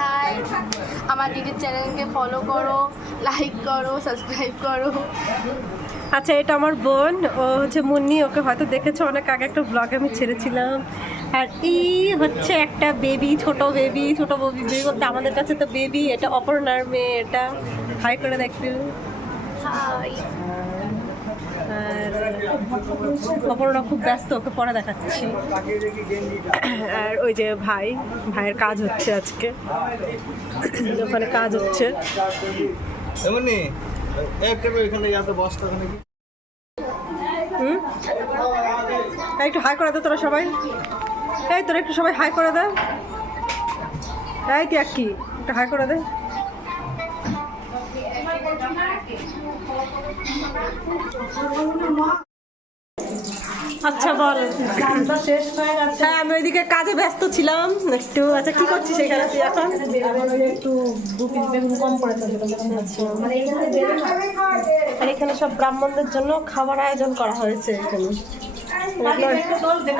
High আমার দিদির চ্যানেলকে ফলো করো লাইক করো সাবস্ক্রাইব করো। আচ্ছা এটা আমার বোন ও হচ্ছে মুন্নি ওকে হয়তো দেখেছ অনেক আগে একটা ব্লগ আমি ছেড়েছিলাম। আর এই হচ্ছে একটা বেবি ছোট বেবি ছোট বেবি বেবি বলতে আমাদের কাছে তো বেবি এটা অপর্ণার মেয়ে এটা হাই করে দেখতে হাই আর খুব ব্যস্ত ওকে পরে দেখাচ্ছি। আর ওই যে ভাই ভাইয়ের কাজ হচ্ছে আজকে। ওখানে কাজ হচ্ছে। একটা হাই করে দে তোরা সবাই। এই তোরা একটু সবাই হাই করে দে। এই তুই কি? একটু হাই করে দে। আচ্ছা বল। শেষ হয়ে হ্যাঁ আমি ওইদিকে কাজে ব্যস্ত ছিলাম। একটু আচ্ছা কি করছিস এখানে তুই এখন? মানে আর এখানে সব ব্রাহ্মণদের জন্য খাবার আয়োজন করা হয়েছে এখানে।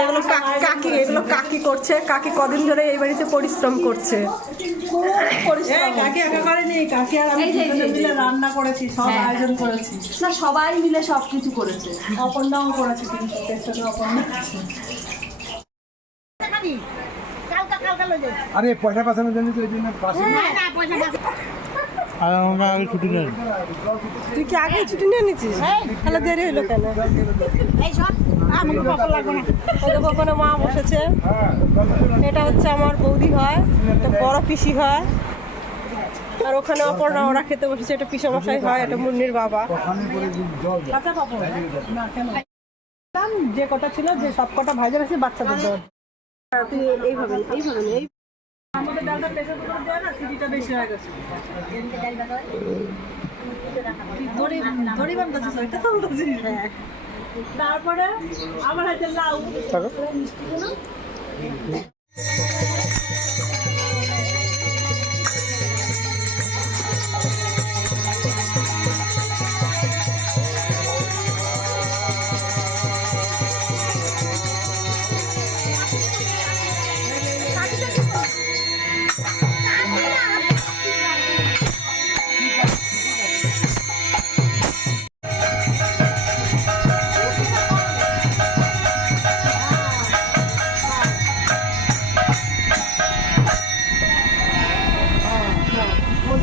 এগুলো কাকি এগুলো কাকি করছে। কাকি কদিন ধরে এই বাড়িতে পরিশ্রম করছে। এই কাকি একা করেনি কাকি আর আমি মিলে রান্না করেছি সব আয়োজন করেছি। না সবাই মিলে সব কিছু করেছে অপর্ণাও করেছি কিন্তু টেস্টটা অপর্ণা আরে পয়সা পাঠানোর জন্য তো ওই জন্য আর আমরা আগে ছুটি তুই কি আগে ছুটি নিয়ে নিছিস তাহলে দেরি হলো কেন? ওদের মা বসেছে। এটা হচ্ছে আমার বৌদি হয় এটা বড় পিসি হয়। আর ওখানে অপর্ণা ওরা খেতে বসেছে এটা পিসামশাই হয় এটা মুন্নির বাবা। কাঁচা পাপড় না কেন? যে কটা ছিল যে সব কটা ভাজা গেছে বাচ্চাদের দেওয়া। তুই এইভাবে এইভাবে এই আমাদের ডালটা প্রেসার কুকার দেওয়া না সিটিটা বেশি হয়ে গেছে। ওইটা তো। হ্যাঁ। তারপরে আমার হাতে লাউ। মিষ্টি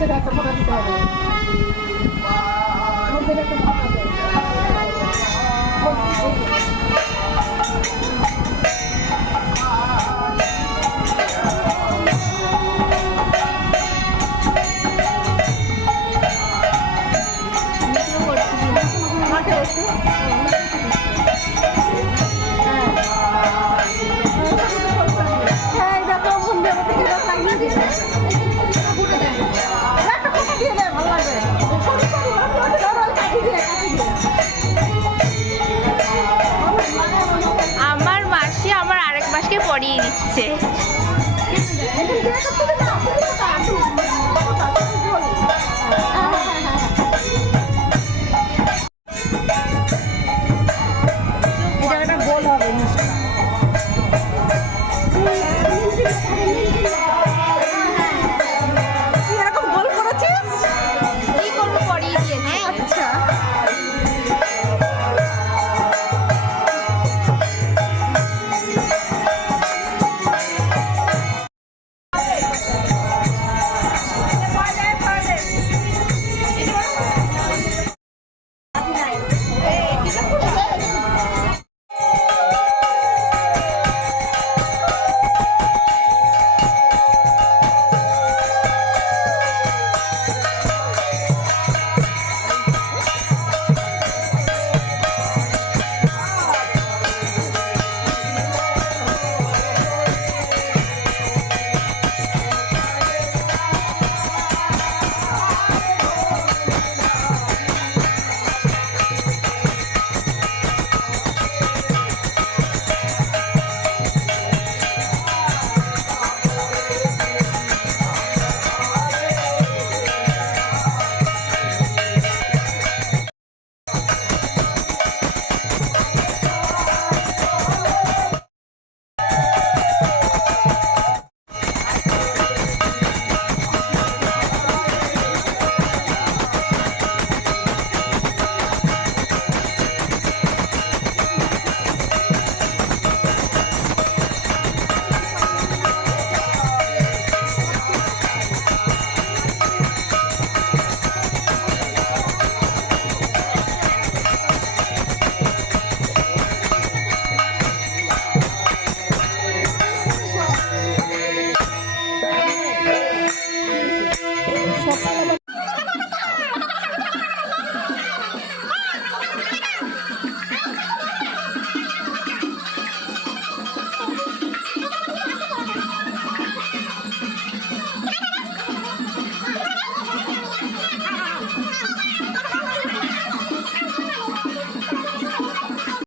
সেটা একটা ফটো দিতে Thank you. Six.